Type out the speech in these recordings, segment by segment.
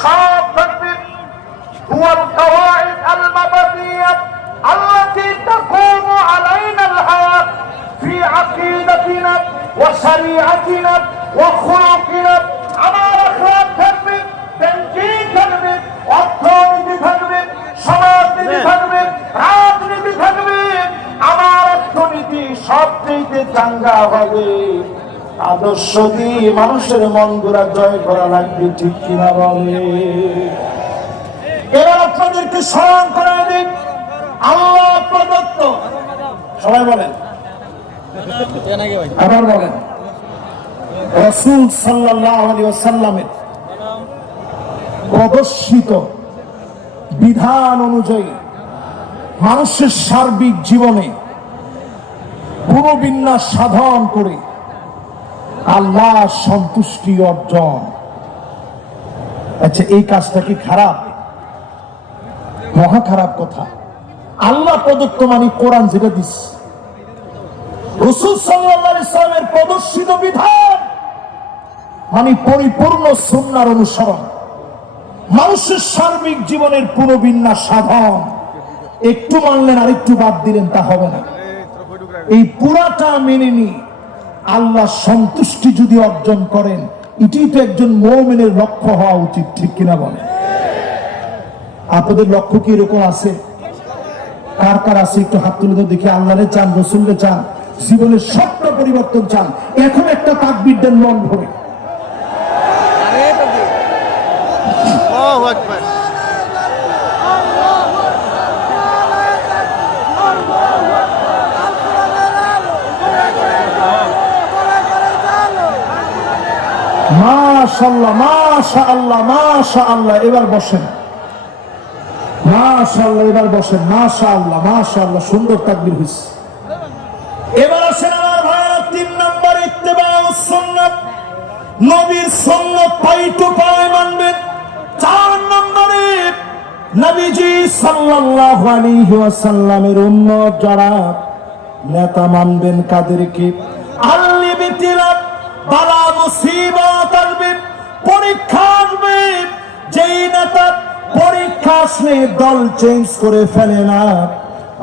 সব থাকবে। হুয়াল কাওয়াইদ আল মাবাদিয়া আল্লাতী তাকুমু আলাইনাল হায়াত ফি আকিদাতিনা ওয়া শরীআতিনা ওয়া খুলুকিনা। আমার আখলাক থাকবে, ব্যাংকিং থাকবে, অর্থনীতি থাকবে, সমাজনীতি থাকবে, রাজনীতি থাকবে। আমার অর্থনীতি সবচেয়ে চাঙ্গা হবে। আদর্শ দিয়ে মানুষের মন গুলা জয় করা লাগবে, ঠিক কিনা বলে? এবার আপনাদেরকে স্মরণ করে দিন, আল্লাহ প্রদত্ত, সবাই বলেন, আবার বলেন, রাসূল সাল্লাল্লাহু আলাইহি ওয়াসাল্লামের প্রদর্শিত বিধান অনুযায়ী মানুষের সার্বিক জীবনে পুনর্বিন্যাস সাধন করে আল্লাহ সন্তুষ্টি অর্জন। আচ্ছা, এই কাজটা কি খারাপ? মহা খারাপ কথা। আল্লাহ প্রদত্ত মানে কোরআন যেটা দিচ্ছে, রাসূল সাল্লাল্লাহু আলাইহি ওয়াসাল্লামের প্রদর্শিত বিধান মানে পরিপূর্ণ সুন্নাহর অনুসরণ, মানুষের সার্বিক জীবনের পুনর্বিন্যাস সাধন। একটু মানলেন আর একটু বাদ দিলেন, তা হবে না। এই পুরাটা মেনে নিয়ে আল্লাহ সন্তুষ্টি যদি অর্জন করেন, এটাই তো একজন মুমিনের লক্ষ্য হওয়া উচিত, ঠিক কিনা বলেন? আপনাদের লক্ষ্য কি এরকম আছে? কার কার আছে একটু হাত তুলে দেখি। আল্লাহরে চান, রাসূলকে চান, জীবনের সবটা পরিবর্তন চান, এখন একটা তাকবীর দেন মন ভরে। আল্লাহু আকবার। মাশাআল্লাহ, মাশাআল্লাহ, মাশাআল্লাহ। এবার বসেন। মাশাআল্লাহ, এবার বসেন। মাশাআল্লাহ, মাশাআল্লাহ, সুন্দর তাকবীর হইছে। এবার আসেন আমার ভাইরা, 3 নম্বর ইত্তেবাউস সুন্নাত, নবীর সুন্নাত পাই টু পাই মানবেন। 4 নম্বরে নবীজি সাল্লাল্লাহু আলাইহি ওয়াসাল্লামের উম্মত যারা নেতা মানবেন, কাদেরকে? আল্লিবিতিলা, বালা মুসিবত আসবে, পরীক্ষা আসবে, যেই নেতা পরীক্ষা আসলে দল চেঞ্জ করে ফেলে না,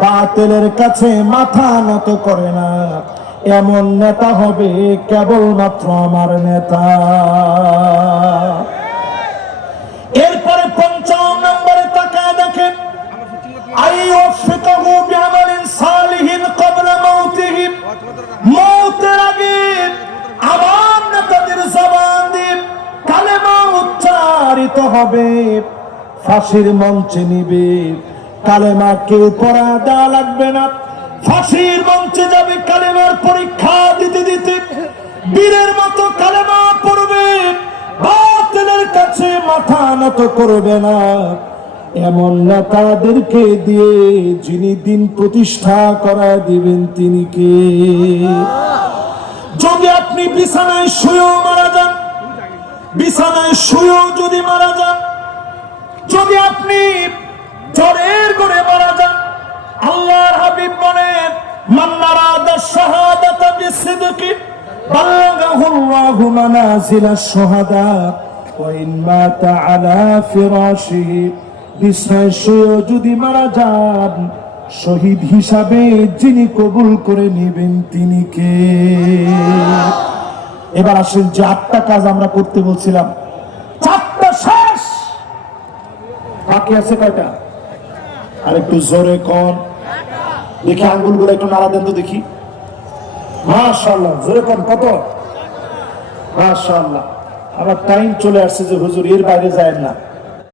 বাতিলের কাছে মাথা নত করে না, এমন নেতা হবে কেবলমাত্র আমার নেতা। এরপরে 5 নম্বরে তাকায় দেখেন, আইয়ুফিকাহু বিআমালিন সালিহিন ক্বাবলা মাউতিহি, মওতের আগে আমার নেতাদের জবান দিয়ে কালেমা উচ্চারিত হবে, ফাঁসির মঞ্চে নিবে, কালেমাকে পড়া দেওয়া লাগবে না, ফাঁসির মঞ্চে যাবে, কালেমার পরীক্ষা দিতে দিতে বীরের মতো কালেমা পড়বে, বাতিলের কাছে মাথা নত করবে না। এমন নেতাদেরকে দিয়ে যিনি দিন প্রতিষ্ঠা করা দিবেন, তিনি কে? যদি আপনি বিছানায় শুয়েও মারা যান, বিছানায় শুয়েও যদি মারা যান, যদি আপনি জ্বরের করে মারা যান, আল্লাহর হাবিব বলেন, মান আরাদা শাহাদাতা বিসিদকি বাল্লাগাহুল্লাহু মানাজিলাশ শুহাদা ওয়া ইন মাতা আলা ফিরাশিহি, বিছানায় শুয়েও যদি মারা যান, শহীদ হিসাবে যিনি কবুল করে নেবেন, তিনি কে? এবার আসেন, যে 8টা কাজ আমরা করতে বলছিলাম, 4টা শেষ, বাকি আছে কয়টা? আর একটু জোরে কোন দেখি, আঙ্গুলগুলো একটু নাড়া দেন তো দেখি। মাশাআল্লাহ, জোরে কোন, কত? মাশাআল্লাহ। আবার টাইম চলে আসছে যে হুজুর এর বাইরে যায় না।